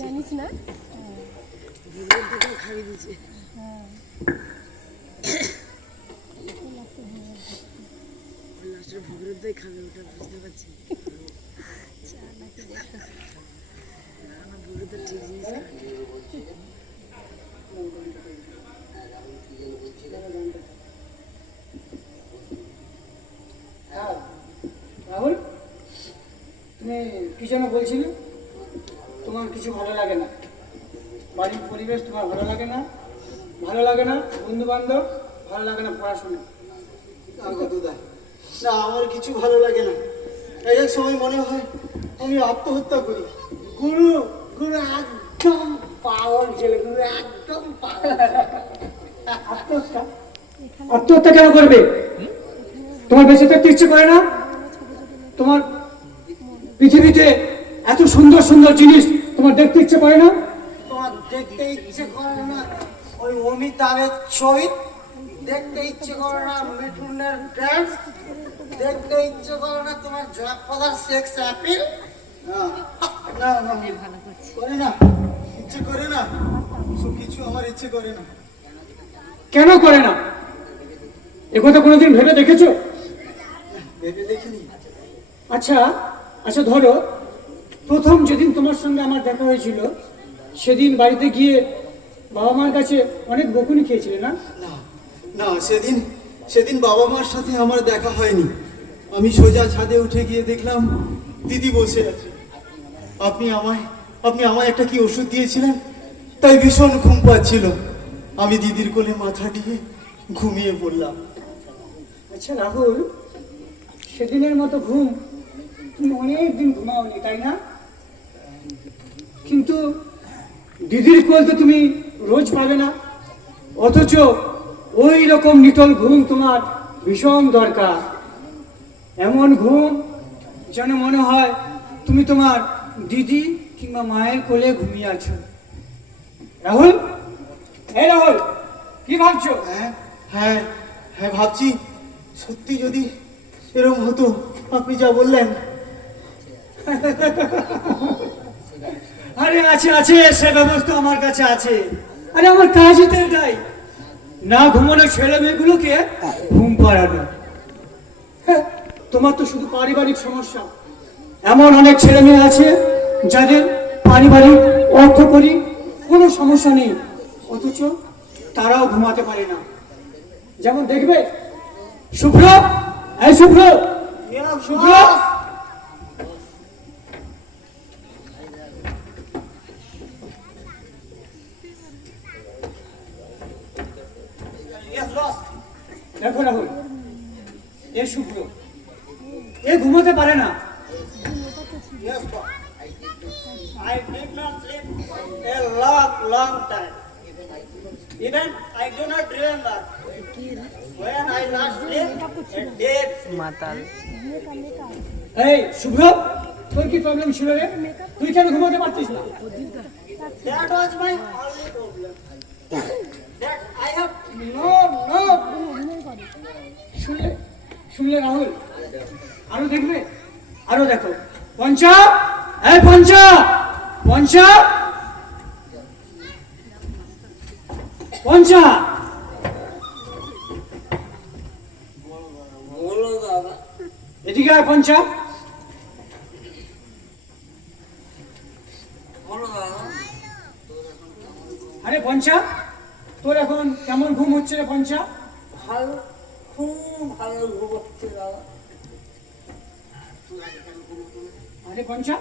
জানিস না খাইয়ে দিচ্ছে। লাস্টের ভোগের দই খাবে, ওটা বুঝতে পারছি। ভোগের দই ঠিক জিনিস রাহুল, তুমি কি যেন বলছিলে? তোমার কিছু ভালো লাগে না, বাড়ির পরিবেশ তোমার ভালো লাগে না, বন্ধু বান্ধব ভালো লাগে না, পড়াশোনা। না, আমার কিছু ভালো লাগে না। এক এক সময় মনে হয় আমি আত্মহত্যা করি। গুরু গুরু একদম পাগল ছেলে, গুরু একদম পাগল। আত্মহত্যা? আত্মহত্যা কেন করবে? তোমার বেঁচে থাকতে ইচ্ছে করে না? তোমার পৃথিবীতে এত সুন্দর সুন্দর জিনিস তোমার দেখতে ইচ্ছে করে না? তোমার দেখতে ইচ্ছে করে না ওই অমিতাভের ছবি? দেখতে ইচ্ছে করে না মিঠুনের ড্যান্স? দেখতে ইচ্ছে করে না তোমার জয়প্রদার সেক্স অ্যাপিল? না না, করে না, ইচ্ছে করে না, সব কিছু আমার ইচ্ছে করে না। কেন করে না? একথা কোনোদিন ভেবে দেখেছো? ভেবে দেখিনি। আচ্ছা আচ্ছা, ধরো প্রথম যেদিন তোমার সঙ্গে আমার দেখা হয়েছিল সেদিন বাড়িতে গিয়ে বাবা মার কাছে অনেক বকুনি খেয়েছিলে না? না না, সেদিন সেদিন বাবা মার সাথে আমার দেখা হয়নি। আমি সোজা ছাদে উঠে গিয়ে দেখলাম দিদি বসে আছে। আপনি আমায় একটা কি ওষুধ দিয়েছিলেন, তাই ভীষণ ঘুম পাচ্ছিল। আমি দিদির কোলে মাথা দিয়ে ঘুমিয়ে পড়লাম। আচ্ছা রাহুল, সেদিনের মতো ঘুম তুমি অনেক দিন ঘুমাওনি, তাই না? কিন্তু দিদির কোল তো তুমি রোজ পাবে না, অথচ ওই রকম নিটল ঘুম তোমার ভীষণ দরকার। এমন ঘুম যেন মনে হয় তুমি তোমার দিদি কিংবা মায়ের কোলে ঘুমিয়ে আছো। রাহুল, এই রাহুল, কি ভাবছো? হ্যাঁ হ্যাঁ হ্যাঁ, ভাবছি সত্যি যদি এরকম হতো আপনি যা বললেন। আরে আছে আছে, সে ব্যবস্থা আমার কাছে আছে। আরে আমার কাজই তো এটাই, না ঘুমানো ছেলে মেয়েগুলোকে ঘুম পাড়ানো। হ্যাঁ, তোমার তো শুধু পারিবারিক সমস্যা, এমন অনেক ছেলে মেয়ে আছে যাদের পারিবারিক অর্থকরী কোনো সমস্যা নেই, অথচ তারাও ঘুমাতে পারে না। যেমন দেখবে শুভ্র, এই শুভ্র, শুভ্র, দেখো রাহুল, এ শুভ্র, এ ঘুমাতে পারে না। Yes, boss. I did not sleep a long, long time. Even I do not remember when I last slept a date. মাতাল। এই শুভ্র, তোর কি প্রবলেম ছিল রে? তুই কেন ঘুমাতে পারতিস না? That was my only problem. That I have no. শুনলে শুনলে রাহুল, আরো দেখবে, আরো দেখো। পঞ্চা, এই পঞ্চা, পঞ্চা, পঞ্চা, বলো দাদা। এদিকে আয় পঞ্চা। বলো দাদা। আরে পঞ্চা, তোর এখন কেমন ঘুম হচ্ছে রে পঞ্চা? ভালো, খুব ভালো ঘুম হচ্ছে দাদা। আরে পঞ্চা,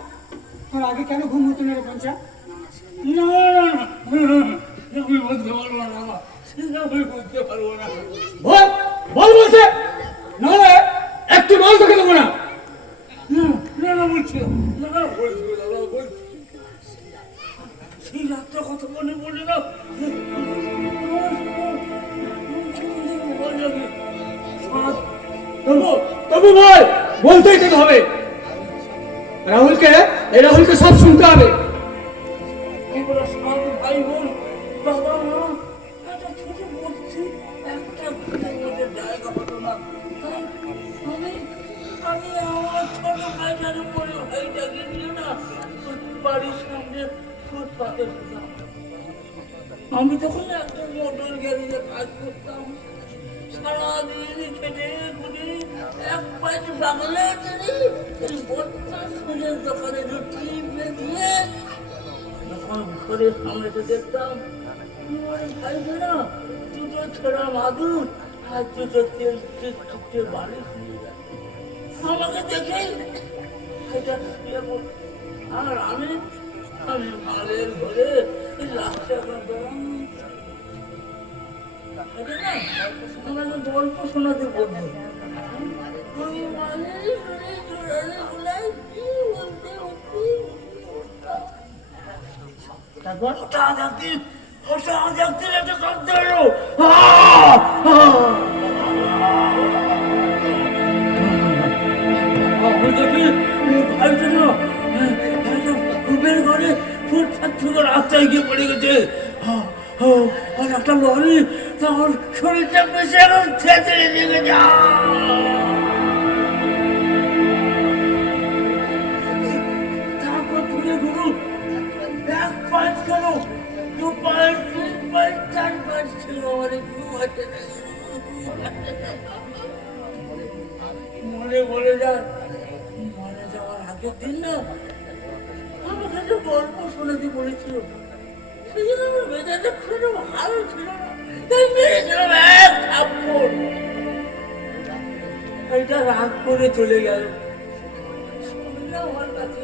তোর আগে কেন ঘুম হতো না রে পঞ্চা? না আমি বলতে পারবো না বাবা, আমি বলতে পারবো না। বল, বল বলছে, নাহলে একটু বল তোকে দেবো না। না বলছি না, বলছি দাদা, বলছি সেই রাতটা কথা মনে পড়ে না। তবু বল, বলতেই তো হবে। রাহুলকে, এই রাহুলকে সব শুনতে হবে। আমরা সাত ভাই বোন, বাবা মা, একটা ছোট বলছি, একটা আমাদের জায়গা হতো না। তাই আমি আমার ছোট ভাইটার উপরে ভাইটাকে নিয়ে না বাড়ির সামনে ফুটপাতে শুতাম। আমি তখন একটা মোটর গ্যারেজে কাজ করতাম। সারাদিন খেটে খুঁটে এক পাঁচ বাংলা চড়ে এই বর্ষা সুরের দোকানে রুটি দিয়ে যখন ঘরের সামনেতে দেখতাম আমার ভাই বোনা দুটো ছেঁড়া মাদুর আর দুটো তেল চিটচিটে বাড়ি শুয়ে যাচ্ছে। আমাকে দেখেই এটা শুয়ে পড়ল। আর আমি মালের ঘরে লাখটা আমাকে গল্প শোনাতে বলবো। তারপর হঠাৎ একদিন একটা শব্দ এলো। আমি দেখি ভাইটা না রুমের ঘরে ফুটপাত থেকে রাস্তায় গিয়ে পড়ে গেছে। আর একটা লরি তখন শরীরটা বেশি এখন থেতলে নিয়ে গেছে। তারপর ঘুরে ঘুরু এক পাঁচ কেন দু পাঁচ তিন পাঁচ চার পাঁচ ছিল আমার মনে বলে যান মারা যাওয়ার আগের দিন না আমাকে একটা গল্প শোনাতে বলেছিল। সেদিন আমার মেজাজটা খুব ভালো ছিল না, তাই মেরেছিলাম এক থাপ্পড়। এটা রাগ করে চলে গেল আমার কাছে।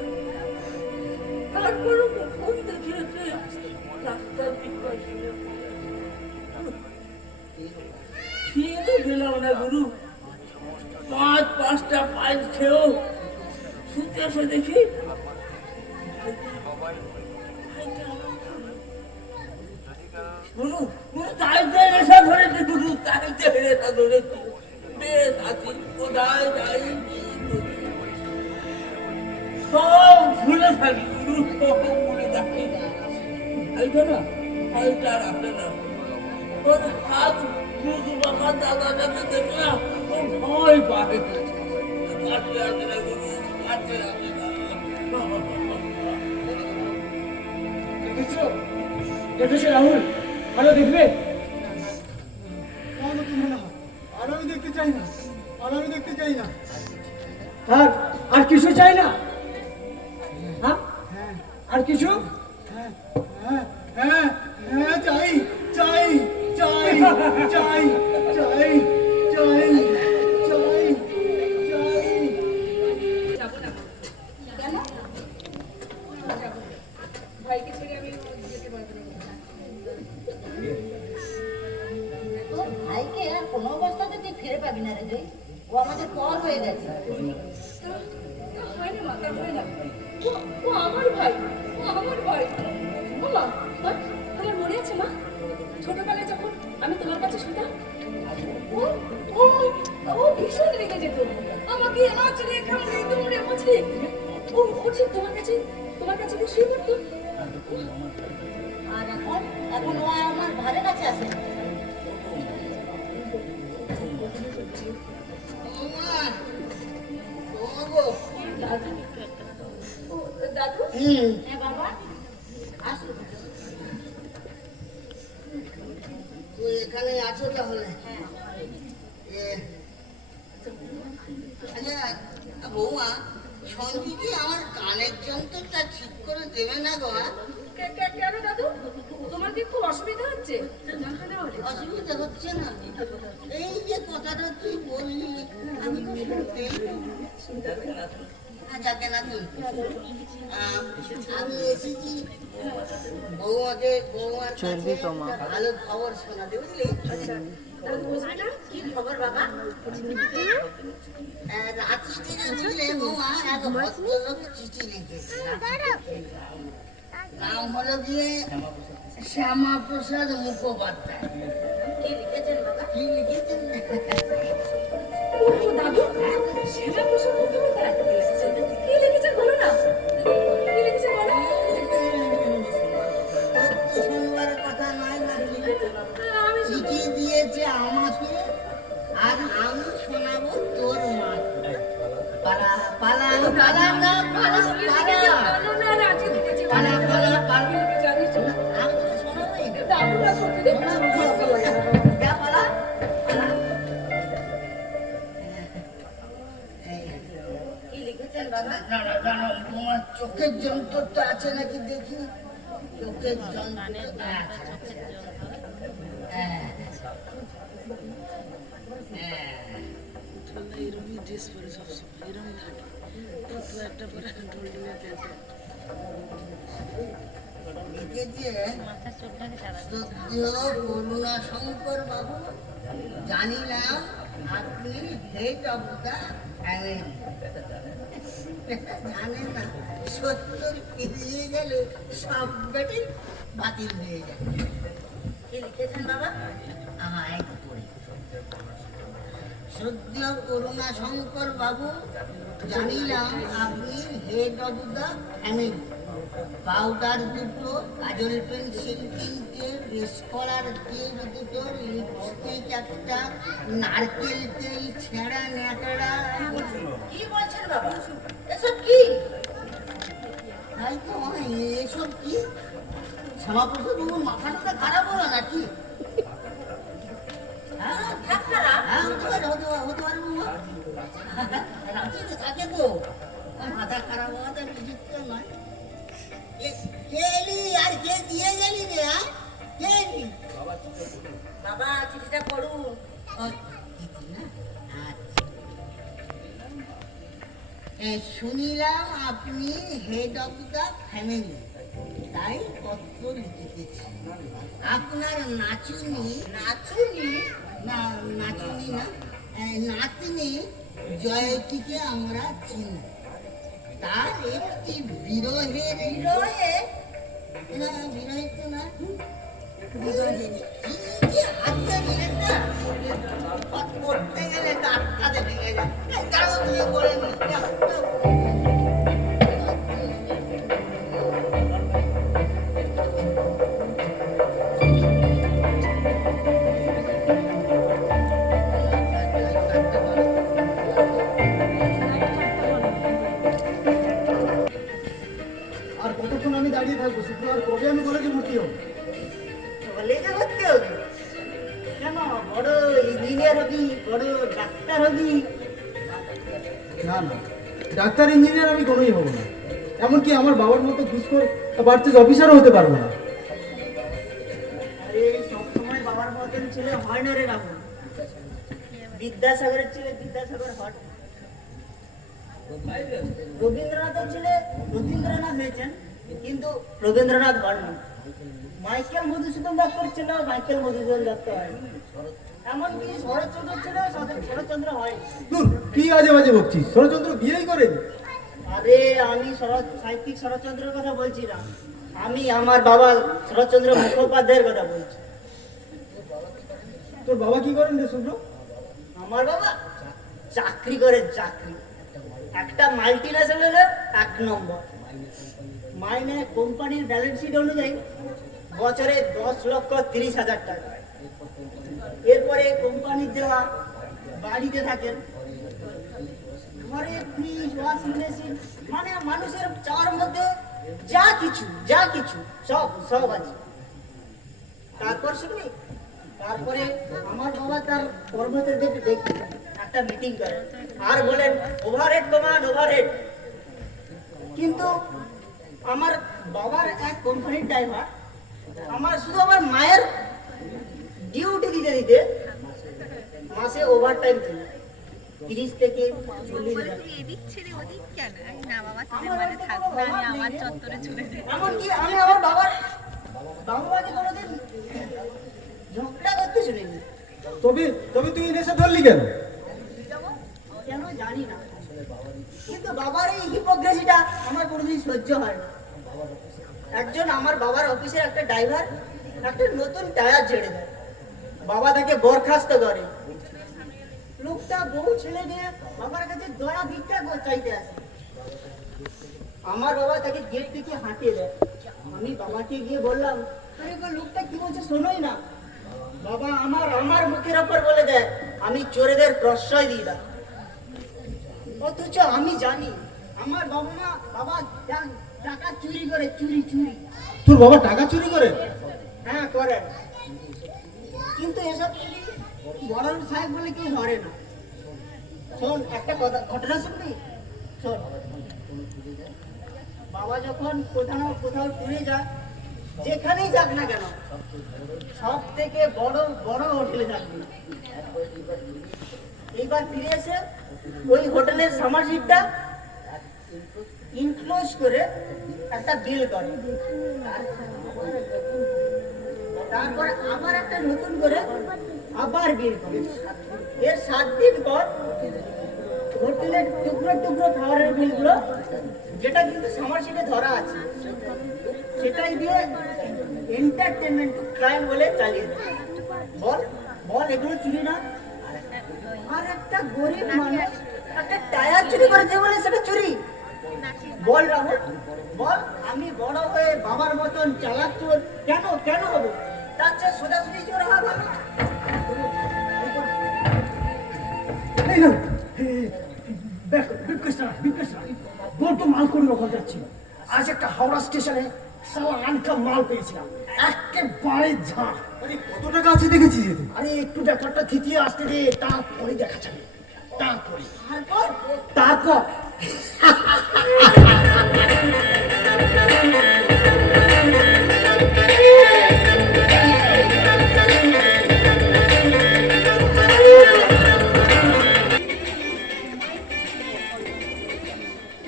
তারপরে কখন দেখিয়েছে রাস্তার দিকটা ঠিক গেলাম না গুরু। পাঁচটা পাঁচ খেয়েও শুতে এসে দেখি গুরু গুরু তাইতে রেশা ধরেছে। গুরু তাইতে রেশা ধরেছে। বেশ আছি কোথায় যাই সব ভুলে থাকি গুরু, সব ভুলে থাকি। এইটা না এইটা রাখে না ওর হাত মুখ বাঁকা দাদাটাকে দেখলাম ও ভয় পাবে। কাছে আসে না গুরু, কাছে আসে না। দেখেছো রাহুল? আরো দেখবে? আমার তো মনে হয় আর আমি দেখতে চাই না, আর আমি দেখতে চাই না। আর কিছু চাই না? হ্যাঁ আর কিছু? হ্যাঁ হ্যাঁ হ্যাঁ হ্যাঁ চাই চাই চাই চাই চাই চাই চাই চাই। কেন? ভাইকে ছেড়ে আমি যেতে পারবো না। তোর ভাইকে আর কোনো অবস্থাতে তুই ফিরে পাবি না রে জয়। ও আমাদের পর হয়ে গেছে। হয় না মাতা, হয় না। ও আমার ভাই, ও আমার ভাই। ও মা, তোমার মনে আছে মা ছোটবেলায় যখন আমি তোমার কাছে শুতাম? ও ও ও ভীষণ রেগে যেত। আমাকে আঁচড়ে কামড়ে দুমড়ে মুচড়ে ও ঠিক তোমার কাছে গিয়ে শুয়ে পড়তো। আর এখন এখন ও আমার ধারে কাছে আসে না। দাদু, ও দাদু, হ্যাঁ বাবা আসো। তুই এখানে আছো তাহলে? আচ্ছা বৌমা, সঞ্জুজি আমার কানের যন্ত্রটা ঠিক করে দেবে না গো? কেন দাদু, তোমার কি খুব অসুবিধা হচ্ছে? অসুবিধা হচ্ছে না? এই যে কথাটা তুই বললি আমি তো শুনতেই যাকে না তুই আমি এসেছি বৌমার ভালো খবর শোনাতে, বুঝলি? কি খবর বাবা? রাত্রি থেকে বুঝলে বৌমা এক ভদ্রলোক চিঠি লিখেছে। নাম হলো গিয়ে শ্যামাপ্রসাদ মুখোপাধ্যায়। কি লিখেছেন বাবা? কি লিখেছেন? ও দাদু, শ্যামাপ্রসাদ মুখোপাধ্যায় কি লিখেছেন বলো না? কি লিখেছেন বলো? শুনবার কথা নয় নাকি? আমি চিঠি দিয়েছে আমাকে আর আমি শোনাবো তোর মা। পালা পালা পালা না পালা পালা। বলো না, আজকে থেকে তোমার চোখের যন্ত্রটা আছে নাকি দেখি, চোখের যন্ত্র। আচ্ছা, আচ্ছা, হ্যাঁ, হ্যাঁ। তাহলে এরমই ড্রেস পরে সবসময় এরমই থাকে, তো একটা পরে ঢোলডিঙা প্যান্ট। লিখেছে শ্রদ্ধেয় করুণাশঙ্কর বাবু, জানিলাম আপনি হেড অফ দ্য ফ্যামিলি। জানে না 70 পেরিয়ে গেলে সব ব্যাটি বাতিল হয়ে যায়। কি লিখেছেন বাবা? এই তো পড়ি। শ্রদ্ধেয় করুণাশঙ্কর বাবু, জানিলাম আপনি head of the family. Powder দুটো, কাজল পেন্সিল তিনটে, রেসকলার টিউব দুটো, লিপস্টিক একটা, নারকেল তেল ছেঁড়া ন্যাকড়া। কি বলছেন বাবা, এসব কি? তাই তো এসব কি? শ্যামাপ্রসাদ বাবুর মাথাটা খারাপ হলো নাকি? হ্যাঁ, হতে পারে বাবা। রাত্রিতে থাকে তো, মাথা খারাপ হওয়াটা বিযুক্ত নয়। কে এলি আর কে দিয়ে গেলি রে? কে এলি? বাবা চিঠিটা পড়ুন। শুনিলাম আপনি হেড অফ দ্য ফ্যামিলি, তাই পত্র লিখেছি। আপনার নাচুনি না নাতনি জয়তীকে আমরা চিনি। তার একটি বিরহের তো না, করতে গেলে ডাক্তারে ভেঙে যায়। তুমি বলে আর কতক্ষণ আমি দাঁড়িয়ে থাকবো? শুধু আর কবে আমি কলেজে ভর্তি হবো? কলেজে ভর্তি হবি? কেন, বড় ইঞ্জিনিয়ার হবি, বড় ডাক্তার হবি? না না, ডাক্তার ইঞ্জিনিয়ার আমি কোনোই হবো না। এমনকি আমার বাবার মতো ঘুষখোর বাড়িতে অফিসারও হতে পারবো না। আরে সবসময় বাবার মতন ছেলে হয় না রে রাহুল। বিদ্যাসাগরের ছেলে বিদ্যাসাগর হয়, রবীন্দ্রনাথের ছেলে রবীন্দ্রনাথ হয়েছেন, কিন্তু রবীন্দ্রনাথ হননি। মাইকেল মধুসূদন দত্তর ছেলে মাইকেল মধুসূদন দত্ত হয়, এমনকি শরৎচন্দ্রের ছেলে শরৎচন্দ্র হয়। দূর, কি আজে বাজে বকছিস? শরৎচন্দ্র বিয়েই করেনি? আরে আমি সাহিত্যিক শরৎচন্দ্রের কথা বলছি না, আমি আমার বাবা শরৎচন্দ্র মুখোপাধ্যায়ের কথা বলছি। তোর বাবা কি করেন রে শুভ্র? আমার বাবা চাকরি করে, চাকরি একটা মাল্টিন্যাশনালে 1 নম্বর মাইনে। কোম্পানির ব্যালেন্স শিট অনুযায়ী বছরে 10,30,000 টাকা। এরপরে কোম্পানির দেওয়া বাড়িতে থাকেন, ঘরে ফ্রিজ, ওয়াশিং মেশিন, মানে মানুষের চাওয়ার মধ্যে যা কিছু সব আছে। তারপর শুনলি, তারপরে আমার বাবা তার কর্মচারীদের ডেকে একটা মিটিং করে আর বলেন ওভারহেড কমান, ওভারহেড। কিন্তু আমার বাবার এক কোম্পানির ড্রাইভার শুধু আমার মায়ের ডিউটি দিতে মাসে ওভারটাইম দিল 30 থেকে 40,000। এদিক ছেড়ে ওদিক কেন? না বাবা, তোদের বাড়ি থাকবো, আমি আমার চত্বরে চলে যাই। এমনকি আমি আমার বাবাকে কোনোদিন ঝগড়া করতে শুনিনি। তবে তুই নেশা ধরলি কেন? কেন জানি না, কিন্তু বাবার এই হিপোক্রেসিটা আমার কোনোদিন সহ্য হয় না। একজন আমার বাবার অফিসের একটা ড্রাইভার একটা নতুন টায়ার ছেড়ে দেয়, বাবা তাকে বরখাস্ত করে। লোকটা বউ ছেলে নিয়ে বাবার কাছে দয়া ভিক্ষা চাইতে আসে। আমার বাবা তাকে গেট থেকে হাঁটিয়ে দেয়। আমি বাবাকে গিয়ে বললাম, আরে গো, লোকটা কি বলছে শোনোই না। বাবা আমার মুখের ওপর বলে দেয় আমি চোরেদের প্রশ্রয় দিই না, অথচ আমি জানি আমার বাবা টাকা চুরি করে, চুরি। তোর বাবা টাকা চুরি করে? হ্যাঁ করে, কিন্তু এসব চুরি বড় সাহেব বলে কেউ ধরে না। শোন, একটা ঘটনা শুনবি? শোন, বাবা যখন কোথাও কোথাও ট্যুরে যায়, যেখানেই যাক না কেন, সব থেকে বড় বড় হোটেলে যাবে। এইবার ফিরে এসে ওই হোটেলের সামারশিটটা ইনক্লোজ করে একটা বিল করে, তারপর আবার একটা নতুন করে আবার বিল করে। এর 7 দিন পর হোটেলের টুকরো টুকরো খাবারের বিলগুলো, যেটা কিন্তু সামারশিটে ধরা আছে, সেটাই দিয়ে এন্টারটেনমেন্ট ক্রাইম বলে চালিয়ে দেয়। বল বল, এগুলো চুরি না? আর একটা গরিব মানুষ একটা টায়ার চুরি করেছে বলে সেটা চুরি? বল রাহুল, বল। আমি বড় হয়ে বাবার মতন চালাক চোর কেন কেন হবো? তার চেয়ে সোজাসুজি চোর হওয়া ভালো। বলতো মাল করে ওখানে যাচ্ছিল। আজ একটা হাওড়া স্টেশনে সালা আনকা মাল পেয়েছিলাম, একেবারে ঝাঁ। কত টাকা আছে দেখেছি? আরে একটু ব্যাপারটা থিতিয়ে আসতে দে, তারপরে দেখা যাবে। তারপর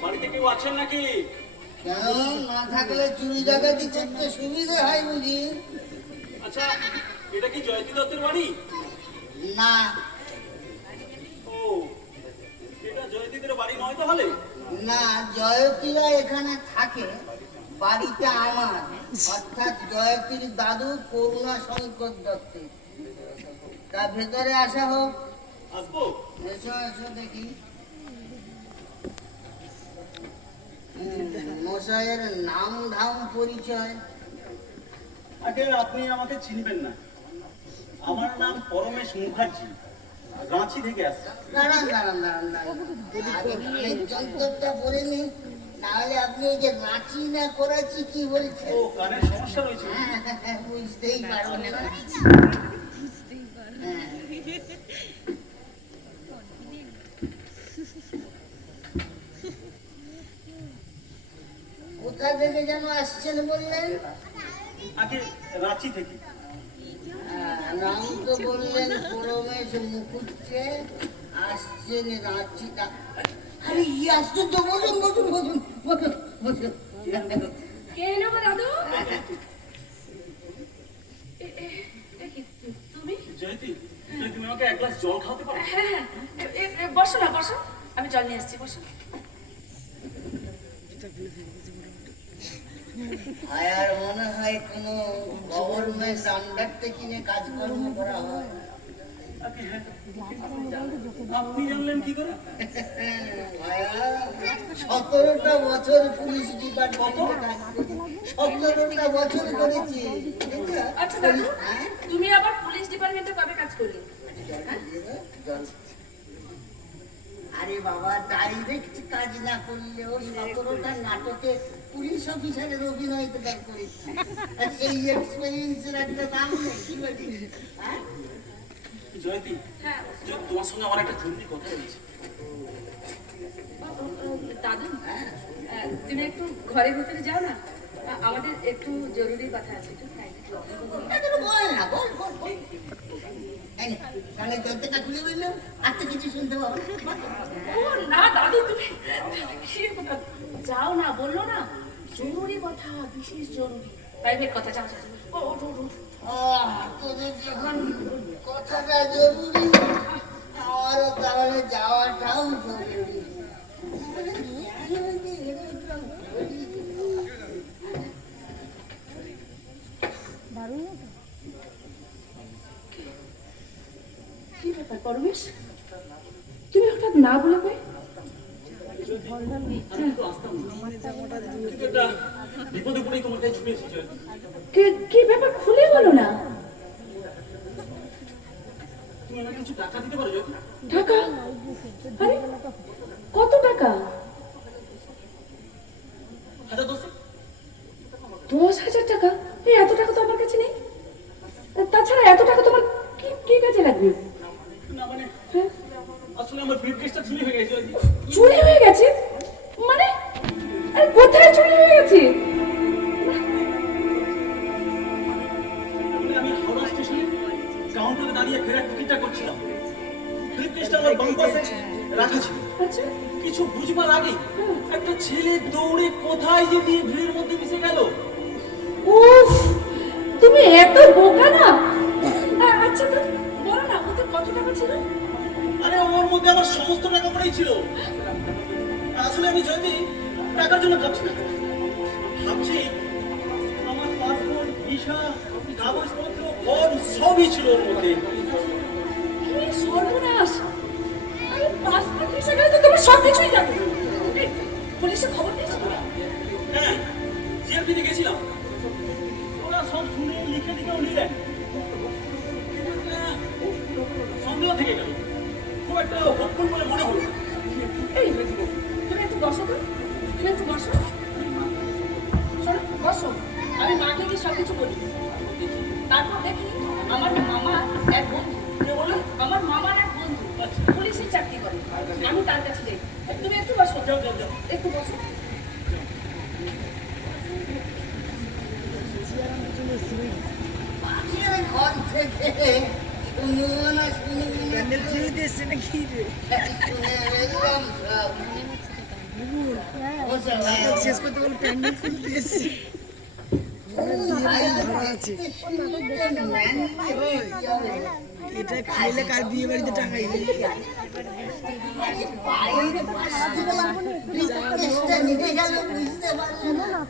বাড়িতে কেউ আছেন নাকি? কেন না থাকলে চুরি ডাকাতি করতে সুবিধা হয় বুঝি? আচ্ছা, এটা কি জয়তী দত্তের বাড়ি? না, ও, এটা জয়তীদের বাড়ি নয় তাহলে? না, জয়তীরা এখানে থাকে, বাড়িটা আমার, অর্থাৎ জয়তীর দাদু করুণা শঙ্কর দত্তের। তা ভেতরে আসা হোক। আসবো? এসো এসো দেখি। মশাইয়ের নাম ধাম পরিচয়? আগে আপনি আমাকে চিনবেন না, আমার নাম পরমেশ মুখার্জি, রাঁচি থেকে আসছি। দাঁড়ান দাঁড়ান দাঁড়ান দাঁড়ান, আগে কানের যন্ত্রটা পরে নিন, নাহলে আপনি এই যে রাঁচি না করাচ্ছি কি বলছেন? ও, কানের সমস্যা রয়েছে? বুঝতেই পারবেন না। হ্যাঁ। কোথা থেকে যেন আসছেন বললেন? আগে রাঁচি থেকে। নাম তো বললেন পরমেশ মুখুজ্জে, আসছেন রাঁচিটা। আরে ই আশ্চর্য, বলুন বলুন বলুন বলুন বলুন। কে এলো গো দাদু? তুমি? জয়তী, তুমি আমাকে এক গ্লাস জল খাওয়াতে পারো? হ্যাঁ হ্যাঁ, বসো না বসো, আমি জল নিয়ে আসছি, বসো। আর মনে হয় কোনো গভর্নমেন্ট আন্ডারটেকিংয়ে কাজকর্ম করা হয়। আগে হ্যাঁ, আপনি জানলেন কি করে? 17টা বছর পুলিশ ডিপার্টমেন্টে কাজ করি, 17টা বছর করেছি। আচ্ছা দাদু, তুমি আবার পুলিশ ডিপার্টমেন্টে কবে কাজ করলে? আরে বাবা, ডাইরেক্ট কাজ না করলেও 17টা নাটকে পুলিশ অফিসারের অভিনয় তো তার করেছি। এই এক্সপেরিয়েন্সের একটা দাম নেই, কি বলি? হ্যাঁ জয়তী, হ্যাঁ তোমার সঙ্গে আমার একটা জরুরি কথা রয়েছে। দাদু, তুমি একটু ঘরের ভিতরে যাও না, আমাদের একটু জরুরি কথা আছে, একটু বল না, বল বল বল। এই নে, তাহলে যন্ত্রটা খুলে বললাম, আর তো কিছু শুনতে পাবো না। ও না দাদু, তুমি যাও না, বললো না জরুরি কথা, বিশেষ জরুরি, প্রাইভেট কথা, যাও যাও। ও ওঠ ওঠ ওঠ। তোদের যখন কথাটা জরুরি, আমারও তাহলে যাওয়াটাও জরুরি। কি ব্যাপার পরমেশ, তুমি হঠাৎ না বলে কই? আমি তো আসতাম না, কিন্তু একটা বিপদে পড়েই তোমার কাছে ছুটে এসেছি। কি ব্যাপার, খুলে বলো না। তুমি আমাকে কিছু টাকা দিতে পারো জয়তী? টাকা? আরে কত টাকা? 10,000 টাকা? এই এত টাকা তো আমার কাছে নেই। তাছাড়া এত টাকা তোমার কি কাজে লাগবে? না মানে, হ্যাঁ? আসলে আমার ব্রিফকেসটা চুরি হয়ে গেছে জয়তী। চুরি হয়ে গেছে মানে? আরে কোথায় চুরি হয়ে গেছে? আমি হাওড়া স্টেশনে কাউন্টারে দাঁড়িয়ে ফেরার টিকিটটা করছিলাম। ব্রিফকেসটা আমার বাম পাশে রাখা ছিল। আচ্ছা, কিছু বুঝবার আগে একটা ছেলে দৌড়ে কোথায় যে দিয়ে ভিড়ের মধ্যে মিশে গেল। উফ, তুমি এত বোকা না। আচ্ছা তো বলো না, ওতে কত টাকা ছিল? আরে ওর মধ্যে আমার সমস্ত টাকা পড়েই ছিল। আসলে আমি জয়ন্তী টাকার জন্য ভাবছি না, ভাবছি আমার পাসপোর্ট, ভিসা, কাগজপত্র, ফর্ম সবই ছিল ওর মধ্যে। এই সর্বনাশ! আরে পাসপোর্ট ভিসা গেলে তো তোমার সব কিছুই যাবে। এই, পুলিশে খবর দিয়েছো তোমরা? হ্যাঁ, জিআরপিতে গেছিলাম। ওরা সব শুনে লিখে দিকেও নিলেন। সন্দেহ থেকে গেল, খুব একটা হোপফুল বলে মনে হলো। এই তুমি একটু বসো তো, তুমি একটু বসো। শোনো, বসো, আমি মাকে গিয়ে সব কিছু বলি। তারপর দেখি আমার মামা এক বন্ধু, আমার মামার এক বন্ধু পুলিশের চাকরি করে, আমি তার কাছে যাই। তুমি একটু বসো, একটু বসো। পাখির ঘর থেকে শুনবো না শুনবো না শুনে দেখলাম সব। বসে ভাই, শেষ করতে বলে প্যান্ডেল খুলে দিয়েছি। এটা খেলে কার বিয়ে বাড়িতে টাঙাইলে? নিতে গেল বুঝতে পারলো না।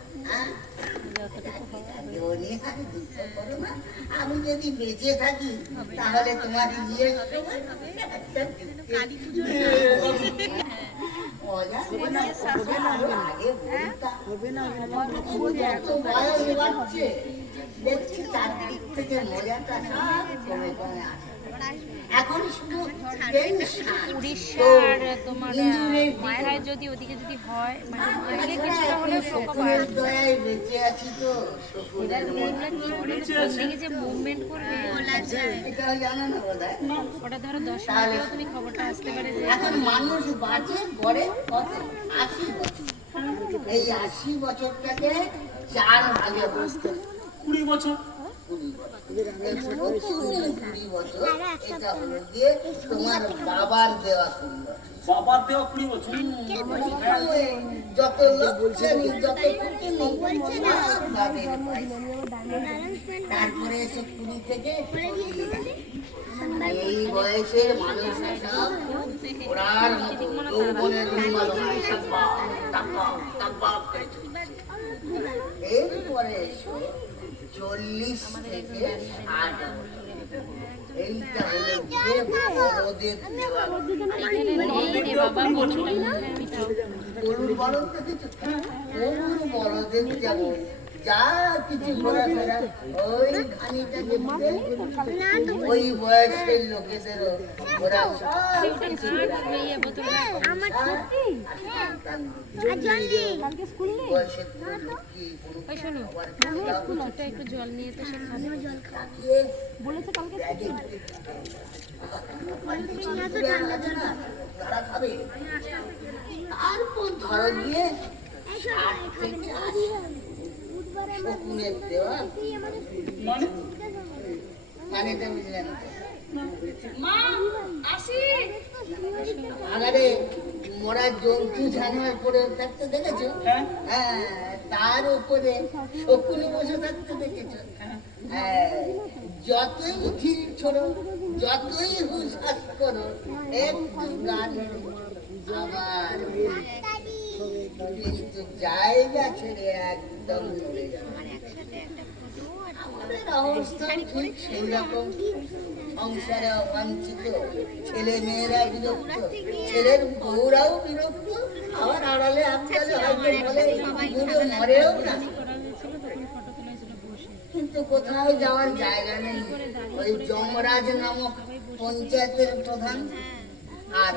আমি যদি বেঁচে থাকি তাহলে তোমার বিয়ে দেখছি চারদিক থেকে মজাটা সব কমে কমে আসে। এখন শুধু উড়িষ্যার তোমার মায়ের যদি ওদিকে যদি হয় মানে ওদিকে কিছুটা হলেও শকুনের দয়ায় বেঁচে আছি তো। ওদিকে যে মুভমেন্ট করবে এটাও জানো না বোধহয়। ওটা ধরো 10 মিনিটেও তুমি খবরটা আসতে পারে যে এখন মানুষ বাঁচে গড়ে কত 80 বছর। এই 80 বছরটাকে 4 ভাগে বসতে 20 বছর। 20 বছর এটা হলো গিয়ে তোমার বাবার দেওয়া কুড়ি। বাবার দেওয়া 20 বছর। যত লোকসানি যত কুটুনি সব বাবের পয়সা। তারপরে এসে 20 থেকে এই বয়সের মানুষরা সব ওরার মতো যৌবনের উন্মাদনায় টাপ্পা টাপ্পা টাপ্পা করে চলছে। এরপরে এসে 40 থেকে 60 এইটা হলো গিয়ে বড়দের দেওয়া। গরুর বলদ দেখেছো? গরুর বলদের যেমন যা কিছু ঘোরাফেরা ওই খানিটা দেখতে ওই বয়সের লোকেদেরও ওরা একটু জল নিয়ে তো সে খাবে। বলেছে কালকে তারা খাবে। তারপর ধরো গিয়ে 60 থেকে 80 শকুনের দেওয়া মানেটা বুঝলেন তো? মা আসি। আগারে মরা জন্তু জানোয়ার পড়ে থাকতে দেখেছো? হ্যাঁ, তার উপরে শকুনি বসে থাকতে দেখেছো? হ্যাঁ, যতই ঢিল ছোড়ো যতই হুশাস করো একটু গান আবার কিন্তু জায়গা ছেড়ে একদম নড়ে যাবে। আমাদের অবস্থা ঠিক সেই রকম। সংসারে অবাঞ্ছিত, ছেলে মেয়েরা বিরক্ত, ছেলের বউরাও বিরক্ত, আবার আড়ালে আবদালে হয়তো বলে দূরে মরেও না। কিন্তু কোথাও যাওয়ার জায়গা নেই। ওই যমরাজ নামক পঞ্চায়েতের প্রধান আর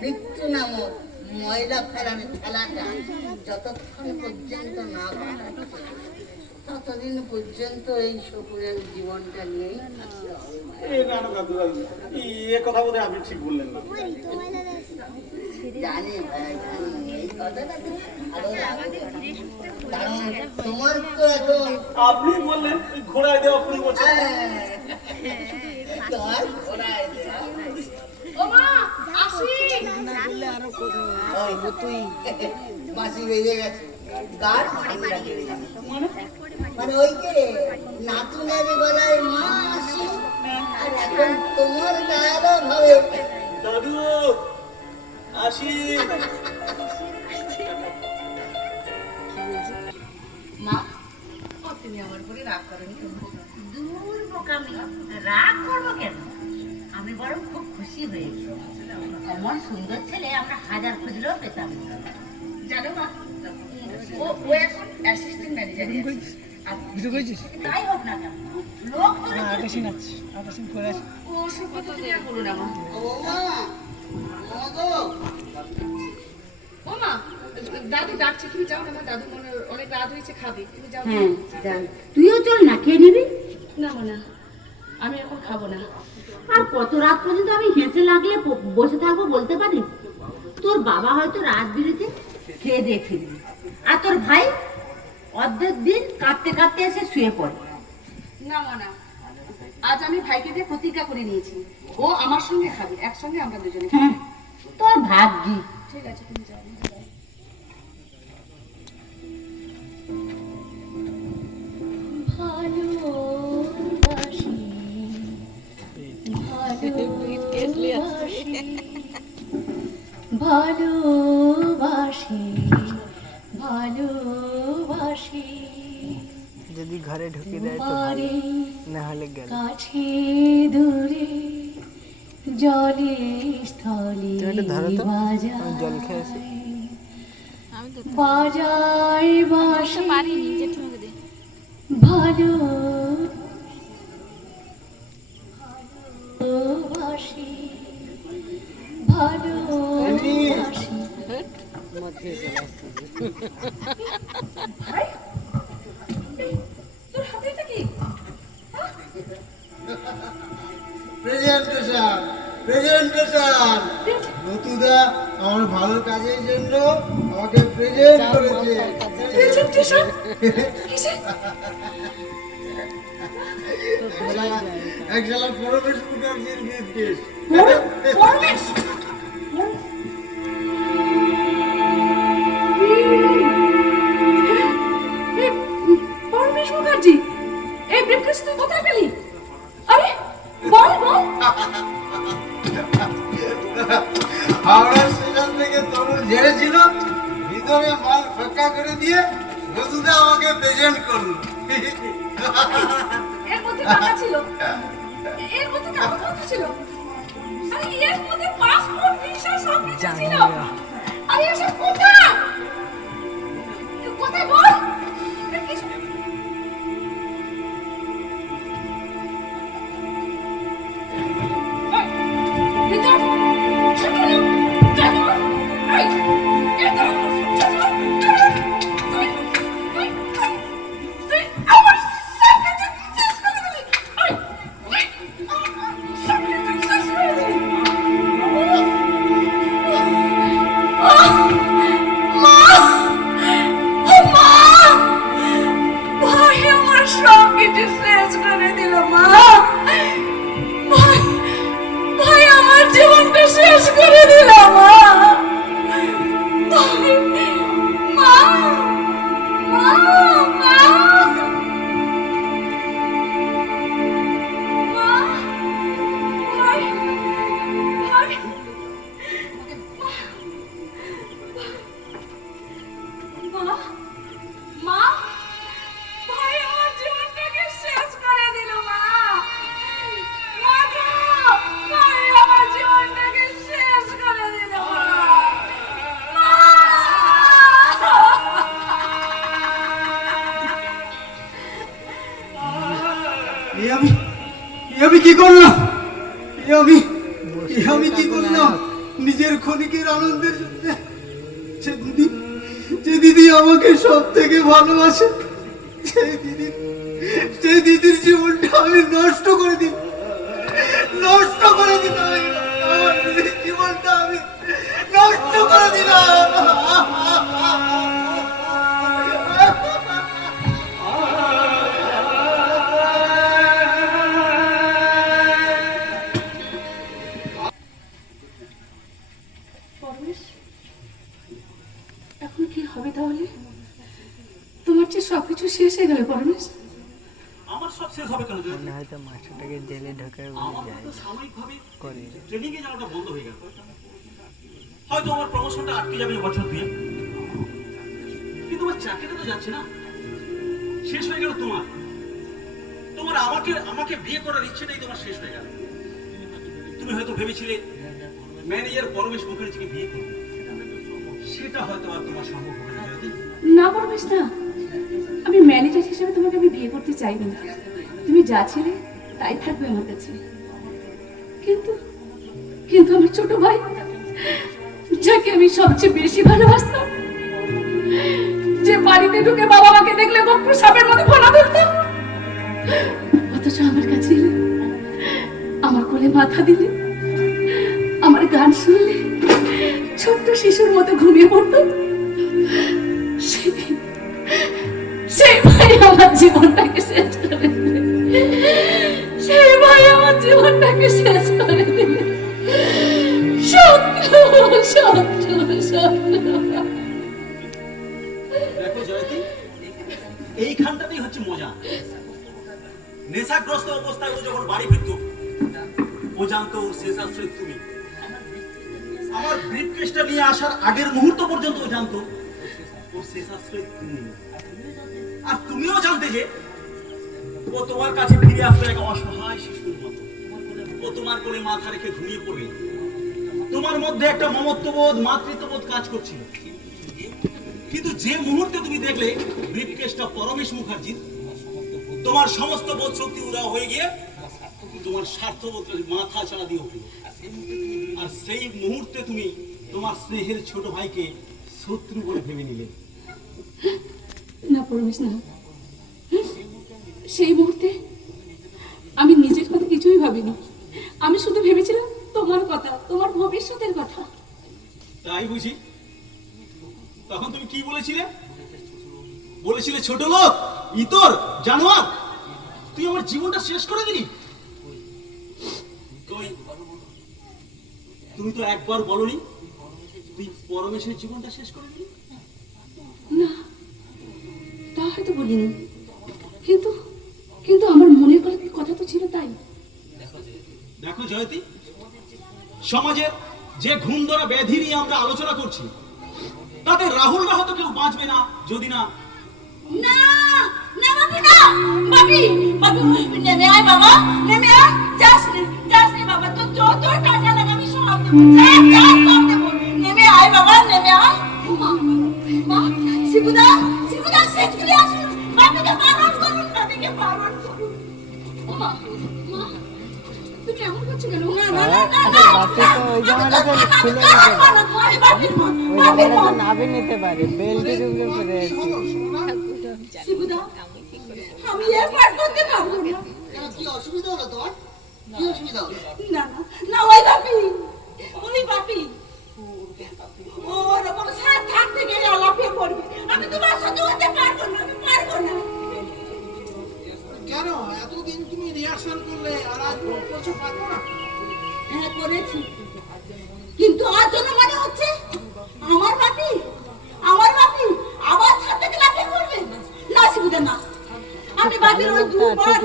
মৃত্যু নামক ময়লা ফেলার খেলাটা যতক্ষণ পর্যন্ত না বাড়াচ্ছে ততদিন পর্যন্ত এই শকুনের জীবনটা নিয়েই থাকতে হবে। না না দাদু, এ কথা বোধহয় আপনি ঠিক বললেন না। জানি ভাই, জানি এই কারণ তোমার তো এখন আপনি বললেন ঘোড়ায় দেওয়া 20 বছর। তোমার ঘোড়ায় দেয়া। ও মা আসি না বললে আরো তুই বাঁশি বেজে গেছে, গান ঠান্ডা লেগে গেছে। মানে ওই যে নাচুনের গলায় মা আসি, আর এখন তোমার গায়েরও ভাবে দাদু আসি। মা, ও তুমি আমার উপরে রাগ করনি কেন? দূর বোকামি, রাগ করবো কেন? আমি বরং খুব খুশি হয়েছি। এমন সুন্দর ছেলে আমরা হাজার খুঁজলেও পেতাম না। জানো মা, ও এখন অ্যাসিস্ট্যান্ট ম্যানেজার। যাই হোক না কেন, লোক ধরে ওসব কথা তুমি আর বলো না মা। ও মা দাদু ডাকছে, তুমি যাও না মা, দাদু মনে হয় অনেক রাত হয়েছে, খাবে, তুমি যাও না। হ্যাঁ যাই, তুইও চল না, খেয়ে নিবি। না মা না, আমি এখন খাবো না। আর কত রাত পর্যন্ত আমি হেসে লাগলে বসে থাকবো বলতে পারিস? তোর বাবা হয়তো রাত বিরেতে খেয়ে দিয়ে ফিরবি, আর তোর ভাই অর্ধেক দিন কাঁদতে কাঁদতে এসে শুয়ে পড়ে। না মা না, আজ আমি ভাইকে দিয়ে প্রতিজ্ঞা করে নিয়েছি, ও আমার সঙ্গে খাবে, একসঙ্গে আমরা দুজনে খাবো। হ্যাঁ, তোর ভাগ্যি। ঠিক আছে তুমি যাও। ভালোবাসি ভালোবাসি যদি ঘরে ঢুকে দেয় তো ভালো, না হলে গেল। কাছে দূরে জলে স্থলে তুমি একটু ধরো তো, আমি জল খেয়ে আসি। বাজায় বাঁশি পারিনি জেঠুমাকে দে। ভালো ভালোবাসি ভালোবাসি। ভাই, তোর হাতে এটা কি? Presentation, presentation. নতুদা আমার ভালো কাজের জন্য আমাকে প্রেজেন্ট করেছে। প্রেজেন্টেশন কিসে? একজলা পরমেশ মুখার্জির নির্দেশ। পরমেশ পরমেশ মুখার্জি, এই ব্রিফকেস তুই কোথায় পেলি? আরে বল বল। হাওড়া স্টেশন থেকে তরুণ ঝেড়েছিল, ভিতরে মাল ফাঁকা করে দিয়ে নতুদা আমাকে প্রেজেন্ট করলো। এর মধ্যে টাকা ছিল, এর মধ্যে কাগজপত্র ছিল, আরে এর মধ্যে পাসপোর্ট ভিসা সব কিছু ছিল। আরে এসব কোথায় কোথায় বল? এ কিছু ভিতর চলো চলো, এই এটা শেষ করে দিল মা। মা মা মা ভাই ভাই মা মা ভাই আমার জীবনটাকে শেষ করে দিল মা। মা গো, ভাই আমার জীবনটাকে শেষ করে দিল মা। আমি কি করলাম? আমি কি করলাম? নিজের ক্ষণিকের আনন্দের জন্য যে দিদি আমাকে সব থেকে ভালোবাসে, সেই দিদির জীবনটা আমি নষ্ট করে দিলাম। আমার দিদির জীবনটা আমি নষ্ট করে দিলাম। পরমেশ, এখন কি হবে তাহলে? তোমার যে সবকিছু শেষ হয়ে গেল পরমেশ। আমার সব শেষ হবে কেন? হয়তো মাস্টারটাকে জেলে ঢোকায় আমার তো সাময়িকভাবে করে ট্রেনিং এ যাওয়াটা বন্ধ হয়ে গেল। হয়তো আমার প্রমোশনটা আটকে যাবে বছর দিয়ে, কিন্তু আমার চাকরিটা তো যাচ্ছে না। শেষ হয়ে গেল তোমার তোমার আমাকে আমাকে বিয়ে করার ইচ্ছেটাই তোমার শেষ হয়ে গেল। তুমি হয়তো ভেবেছিলে ম্যানেজার পরমেশ মুখার্জিকে বিয়ে করবে, সেটা হয়তো আর তোমার সম্ভব হবে না। না পরমেশ না, আমি ম্যানেজার হিসেবে তোমাকে আমি বিয়ে করতে চাইনি না। তুমি যা ছিলে তাই থাকবে আমার কাছে। কিন্তু কিন্তু আমার ছোট ভাই, যাকে আমি সবচেয়ে বেশি ভালোবাসতাম, যে বাড়িতে ঢুকে বাবা মাকে দেখলে বক্র সাপের মতো ফোনা ধরত, অথচ আমার কাছে এলে, আমার কোলে মাথা দিলে, আমার গান শুনলে ছোট্ট শিশুর মতো ঘুমিয়ে পড়তো, সেই ভাই আমার জীবনটাকে শেষ করে দিলে। সেই ভাই আমার জীবনটাকে শেষ করে দিলে। সত্য সত্য সত্য। দেখো জয়তী, এইখানটাতেই হচ্ছে মজা। নেশাগ্রস্ত অবস্থায় ও যখন বাড়ি ফিরত, ও জানতো ওর শেষ আশ্রয় তুমি। আমার ব্রিফকেসটা নিয়ে আসার আগের মুহূর্ত পর্যন্ত ও জানতো ওর শেষ আশ্রয় তুমি। আর তুমিও জানতে যে ও তোমার কাছে ফিরে আসতো এক অসহায় শিশুর মতো। ও তোমার কোলে মাথা রেখে ঘুমিয়ে পড়বে। তোমার মধ্যে একটা মমত্ববোধ, মাতৃত্ববোধ কাজ করছিল। কিন্তু যে মুহূর্তে তুমি দেখলে ব্রিফকেসটা পরমেশ মুখার্জির, তোমার সমস্ত বোধ শক্তি উদাও হয়ে গিয়ে তোমার স্বার্থবোধ মাথা চাড়া দিয়ে উঠল। আর সেই মুহূর্তে তুমি তোমার স্নেহের ছোট ভাইকে শত্রু বলে ভেবে নিলে। না পরমেশ না, সেই মুহূর্তে আমি নিজের কথা কিছুই ভাবিনি। আমি শুধু ভেবেছিলাম তোমার কথা, তোমার ভবিষ্যতের কথা। তাই বুঝি? তখন তুমি কি বলেছিলে? বলেছিলে ছোট লোক, ইতর, জানোয়ার। তুই আমার জীবনটা শেষ করে দিলি। তুমি তো একবার বলনি তুই পরমেশের জীবনটা শেষ করে দিলি। না, তা হয়তো বলিনি, কিন্তু কিন্তু আমার মনের কথা তো ছিল তাই। দেখো জয়তী, সমাজের যে ঘুম ধরা ব্যাধি নিয়ে আমরা আলোচনা করছি, তাতে রাহুলরা হয়তো কেউ বাঁচবে না যদি না। না না বাবু, না বাবি, বাবু নেমে আয় বাবা, নেমে আয়। যাস নে বাবা, তো যত টাকা লাগে আমি সব দেবো, সব দেবো। নেমে আয় বাবা, নেমে আয়। মা, শিবুদা সেজগুলি আসুন, বাপিকে বারণ করুন, বাপিকে বারণ করুন। ও মা, মা তুই কেমন করছিস কেন? না না না না, বাপি তো ওই জামাটাকে খুলে নাভি নিতে পারে, বেল্টের উপরে পরে আছে। শিবুদা, আমি এবার করতে পারবো না। কি অসুবিধা হলো তোমার? কি অসুবিধা হলো? না না না, ওই বাপি ওরকম সাথ থাকতে গেলে আলাপে পড়বে। আমি তোমার সাথে হতে পারবো না, আমি পারবো না। কেন এতদিন তুমি রিহার্সাল করলে আর আজ বলছো পারবো না? হ্যাঁ করেছি, কিন্তু আজ জন্য মনে হচ্ছে আমার বাপি আবার ছাদ থেকে লাফিয়ে পড়বে। না শিবুদা না, আমি বাপির ওই দুবার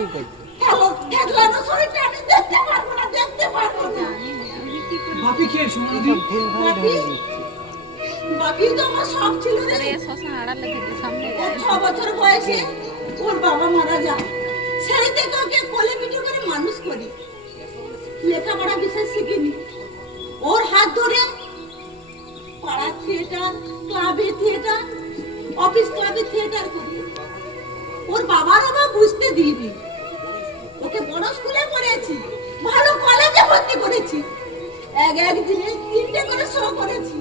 খেলানো শরীরটা আমি দেখতে পারবো না। বাপি কে সোনাদি? বাপি তো আমার সব ছিল রে। শ্মশান আড়ালে থেকে সামনে ওর 6 বছর বয়সে ওর বাবা মারা যায়। সেই থেকে ওকে কোলে পিঠে করে মানুষ করি। লেখাপড়া বিশেষ শিখিনি। ওর হাত ধরে পাড়ার থিয়েটার, ক্লাবে থিয়েটার, অফিস ক্লাবে থিয়েটার করি। ওর বাবারও বা বুঝতে দিইনি। ওকে বড় স্কুলে পড়েছি, ভালো কলেজে ভর্তি করেছি। একদিনে 3টে করে শো করেছি।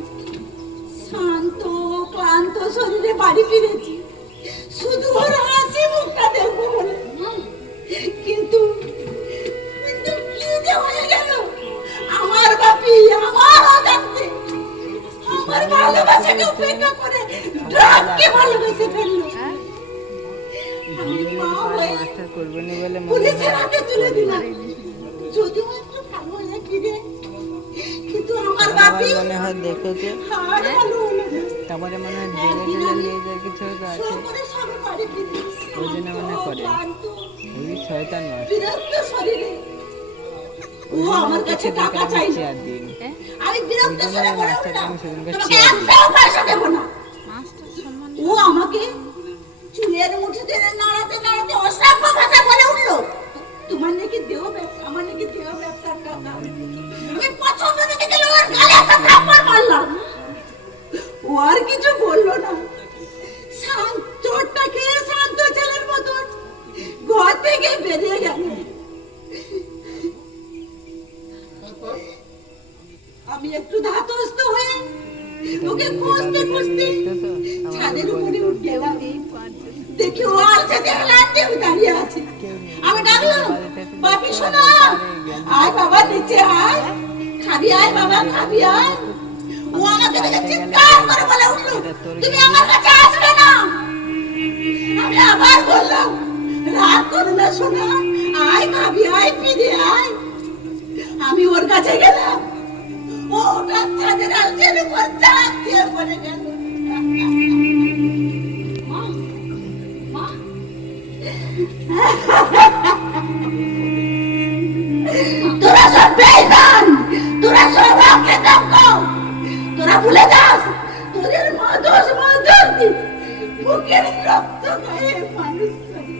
শান্ত ক্লান্ত শরীরে বাড়ি ফিরেছি শুধু ওর হাসি মুখটা দেখবো বলে। কিন্তু কি যে হয়ে গেল আমার বাপি, আমার অজান্তে ভালোবাসাকে উপেক্ষা করে ড্রাগকে ভালোবেসে ফেললো। আমি মা হয়ে মাস্টার করবো না বলে পুলিশের হাতে তুলে দিলাম। যদিও একটু ভালো হয়ে ফিরে, কিন্তু আমার বাপি মনে হয় দেখেছে, আর ভালো হলো না। তারপরে মনে হয় জেলে টেলে নিয়ে যাওয়ার কিছু একটা আছে, সবরে সবে বাড়ি ফিরে এসেছি। ওই জন্য মনে করে ওই শয়তান মাস্টার। বিরক্ত শরীরে ও আমার কাছে টাকা চাইছে। চেয়ার দিন আমি বিরক্ত শরীরে বলে মাস্টারকে আমি উঠলাম, সেদিনকে তোমাকে চেয়ার একটাও পয়সা দেবো না। মাস্টার সম্মান ও আমাকে চুলের মুঠি ধরে নাড়াতে নাড়াতে অশ্রাব্য ভাষা বলে উঠলো, তোমার নাকি দেহ ব্যবসা, আমার নাকি দেহ ব্যবসার টাকা। আমি পছন্দ দেখে গেলে ওর গালে একটা থাপ্পড় মারলাম। ও আর কিছু বললো না, চোরটাকে শান্ত ছেলের মতন ঘর থেকে বেরিয়ে গেল। আমি একটু ধাতস্থ হয়ে ওকে খুঁজতে খুঁজতে ছাদের উপরে উঠে গেলাম। দেখি ও আর সাথে লাঠি দাঁড়িয়ে আছে। আমি ডাকলাম, বাপি শোনা, আয় বাবা নিচে আয়, খাবি আয় বাবা, খাবি আয়। ও আমাকে দেখে চিৎকার করে বলে উঠলো, তুমি আমার কাছে আসবে না। আমি আবার বললাম, রাগ করো না শোনা, আয় খাবি আয়, ফিরে আয়। আমি ওর কাছে গেলাম, ও ওটা ছাদের আলসের উপর চাপ দিয়ে পড়ে গেল। মা, মা। তোরা সব বেঈমান, তোরা সব অকৃতজ্ঞ, তোরা ভুলে যাস তোদের মা দোষ বুকের রক্ত গায়ে মানুষ করে।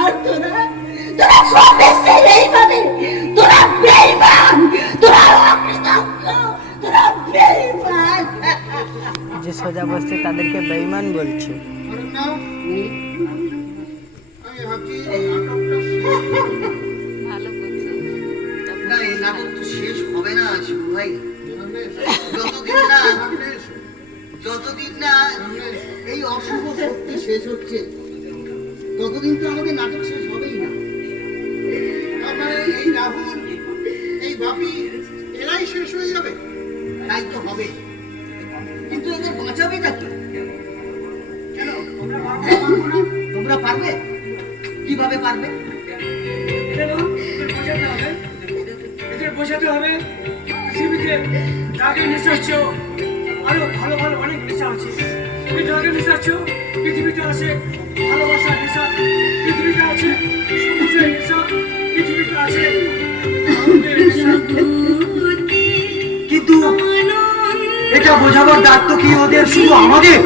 আর তোরা সব এসে এইভাবে, তোরা বেঈমান, তোরা অকৃতজ্ঞ, তোরা বেঈমান। যে সোজা বসছে তাদেরকে বেঈমান বলছে। আমি ভাবছি এই নাটকটা ভালো করছে। না, এই নাটক তো শেষ হবে না শিবু ভাই। যতদিন না এই অশুভ শক্তি শেষ হচ্ছে, ততদিন তো আমাদের নাটক শেষ হবেই না। তারপরে এই রাহুল, এই বাপি, এরাই শেষ হয়ে যাবে, তাই তো হবে। কিন্তু এদের বাঁচাবে নাকি? কেন তোমরা পারবে না? তোমরা পারবে? কিভাবে পারবে? এদের বোঝাতে হবে পৃথিবীতে ড্রাগের নেশা হচ্ছে, আরো ভালো ভালো অনেক নেশা আছে। এই ড্রাগের নেশা হচ্ছে পৃথিবীতে আছে ভালোবাসার নেশা, পৃথিবীতে আছে সবুজের নেশা, পৃথিবীতে আছে আনন্দের নেশা। কিন্তু এটা বোঝাবার দায়িত্ব কি ওদের শুধু আমাদের?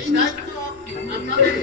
এই দায়িত্ব আপনাদের।